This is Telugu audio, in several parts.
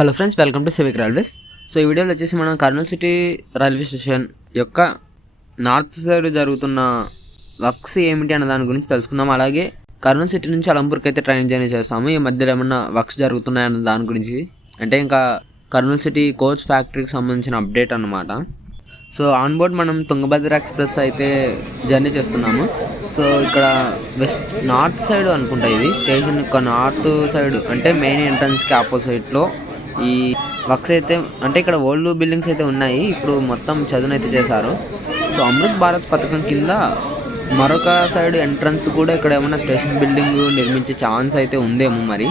Hello friends, welcome to civic railways. So ఈ వీడియోలో వచ్చేసి మనం కర్నూలు సిటీ రైల్వే స్టేషన్ యొక్క నార్త్ సైడ్ జరుగుతున్న వర్క్స్ ఏమిటి అన్న దాని గురించి తెలుసుకుందాం. అలాగే కర్నూలు సిటీ నుంచి అలంపూర్కి అయితే ట్రైన్ జర్నీ చేస్తాము. ఈ మధ్యలో ఏమన్నా వర్క్స్ జరుగుతున్నాయన్న దాని గురించి, అంటే ఇంకా కర్నూలు సిటీ కోచ్ ఫ్యాక్టరీకి సంబంధించిన అప్డేట్ అన్నమాట. సో ఆన్ బోర్డ్ మనం తుంగభద్ర ఎక్స్ప్రెస్ అయితే జర్నీ చేస్తున్నాము. సో ఇక్కడ నార్త్ సైడ్ అనుకుంటా, ఇది స్టేషన్ యొక్క నార్త్ సైడ్, అంటే మెయిన్ ఎంట్రన్స్కి ఆపోజిట్లో ఈ వర్క్స్ అయితే, అంటే ఇక్కడ ఓల్డ్ బిల్డింగ్స్ అయితే ఉన్నాయి. ఇప్పుడు మొత్తం చదునైతే చేశారు. సో అమృత్ భారత్ పథకం కింద మరొక సైడ్ ఎంట్రన్స్ కూడా ఇక్కడ ఏమైనా స్టేషన్ బిల్డింగ్ నిర్మించే ఛాన్స్ అయితే ఉందేమో మరి.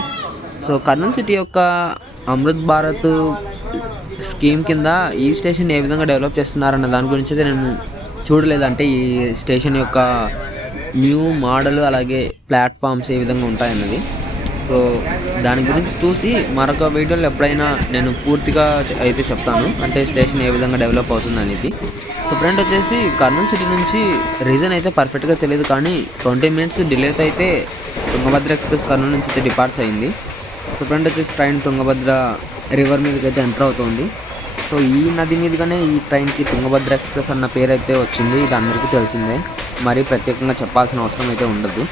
సో కర్నూలు సిటీ యొక్క అమృత్ భారత్ స్కీమ్ కింద ఈ స్టేషన్ ఏ విధంగా డెవలప్ చేస్తున్నారన్న దాని గురించి అయితే నేను చూడలేదు. అంటే ఈ స్టేషన్ యొక్క న్యూ మోడల్ అలాగే ప్లాట్ఫామ్స్ ఏ విధంగా ఉంటాయన్నది. సో దాని గురించి చూసి మరొక వీడియోలో ఎప్పుడైనా నేను పూర్తిగా అయితే చెప్తాను, అంటే స్టేషన్ ఏ విధంగా డెవలప్ అవుతుంది అనేది. సో ఫ్రెండ్ వచ్చేసి కర్నూలు సిటీ నుంచి రీజన్ అయితే పర్ఫెక్ట్గా తెలియదు, కానీ 20 minutes డిలేతో అయితే తుంగభద్ర ఎక్స్ప్రెస్ కర్నూలు నుంచి అయితే డిపార్ట్స్ అయింది. సో ఫ్రెండ్ వచ్చేసి ట్రైన్ తుంగభద్ర రివర్ మీదకి అయితే ఎంటర్ అవుతుంది. సో ఈ నది మీదుగానే ఈ ట్రైన్కి తుంగభద్ర ఎక్స్ప్రెస్ అన్న పేరు అయితే వచ్చింది. ఇది అందరికీ తెలిసిందే, మరీ ప్రత్యేకంగా చెప్పాల్సిన అవసరం అయితే ఉండదు.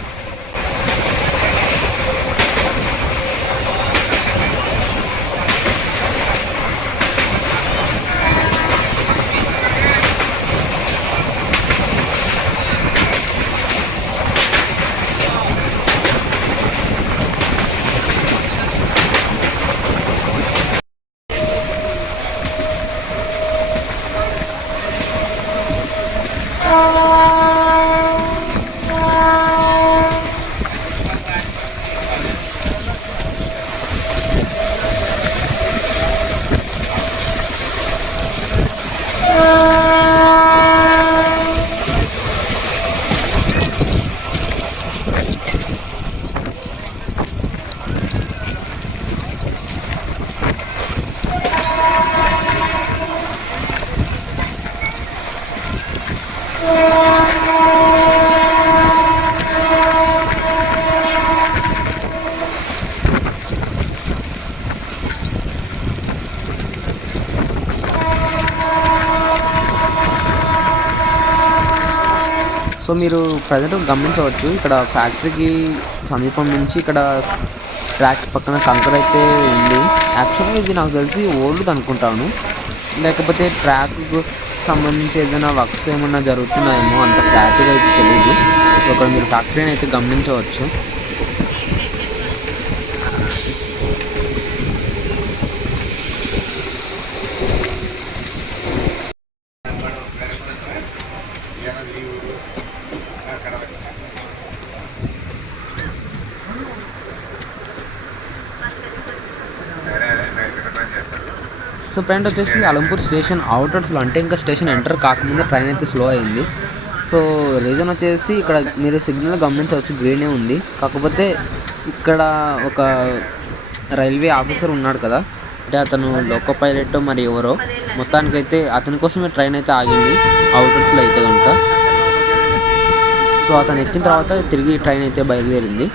సో మీరు ప్రజెంట్ గమనించవచ్చు, ఇక్కడ ఫ్యాక్టరీకి సమీపం నుంచి ఇక్కడ ట్రాక్స్ పక్కన కంకర అయితే ఉంది. యాక్చువల్గా ఇది నాకు తెలిసి ఓల్డ్ అనుకుంటాను, లేకపోతే ట్రాక్కు సంబంధించి ఏదైనా వర్క్స్ ఏమన్నా జరుగుతున్నాయేమో, అంత క్లారిటీగా అయితే తెలియదు. సో ఇక్కడ మీరు ఫ్యాక్టరీని అయితే గమనించవచ్చు. సో ఫ్రెండ్ వచ్చేసి అలంపూర్ స్టేషన్ అవుటర్స్లో, అంటే ఇంకా స్టేషన్ ఎంటర్ కాకముందే ట్రైన్ అయితే స్లో అయింది. సో రీజన్ వచ్చేసి ఇక్కడ మీరు సిగ్నల్ గమనించవచ్చు, గ్రీనే ఉంది. కాకపోతే ఇక్కడ ఒక రైల్వే ఆఫీసర్ ఉన్నాడు కదా, అంటే అతను లోకో పైలట్ మరి ఎవరో, మొత్తానికైతే అతని కోసమే ట్రైన్ అయితే ఆగింది అవుటర్స్లో అయితే కనుక. సో అతను ఎక్కిన తర్వాత తిరిగి ట్రైన్ అయితే బయలుదేరింది.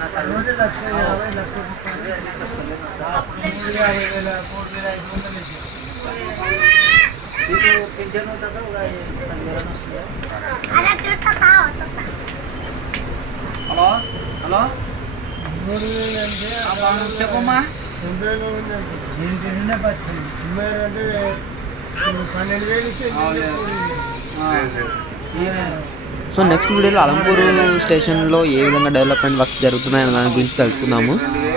హలో హలో చెప్పమ్మా. సో నెక్స్ట్ వీడియోలో అలంపూర్ స్టేషన్లో ఏ విధంగా డెవలప్మెంట్ వర్క్స్ జరుగుతున్నాయని దాని గురించి తెలుసుకుందాము.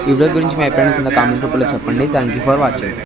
ఈ వీడియో గురించి మీ అభిప్రాయం కింద కామెంట్ రూపంలో చెప్పండి. Thank you for watching.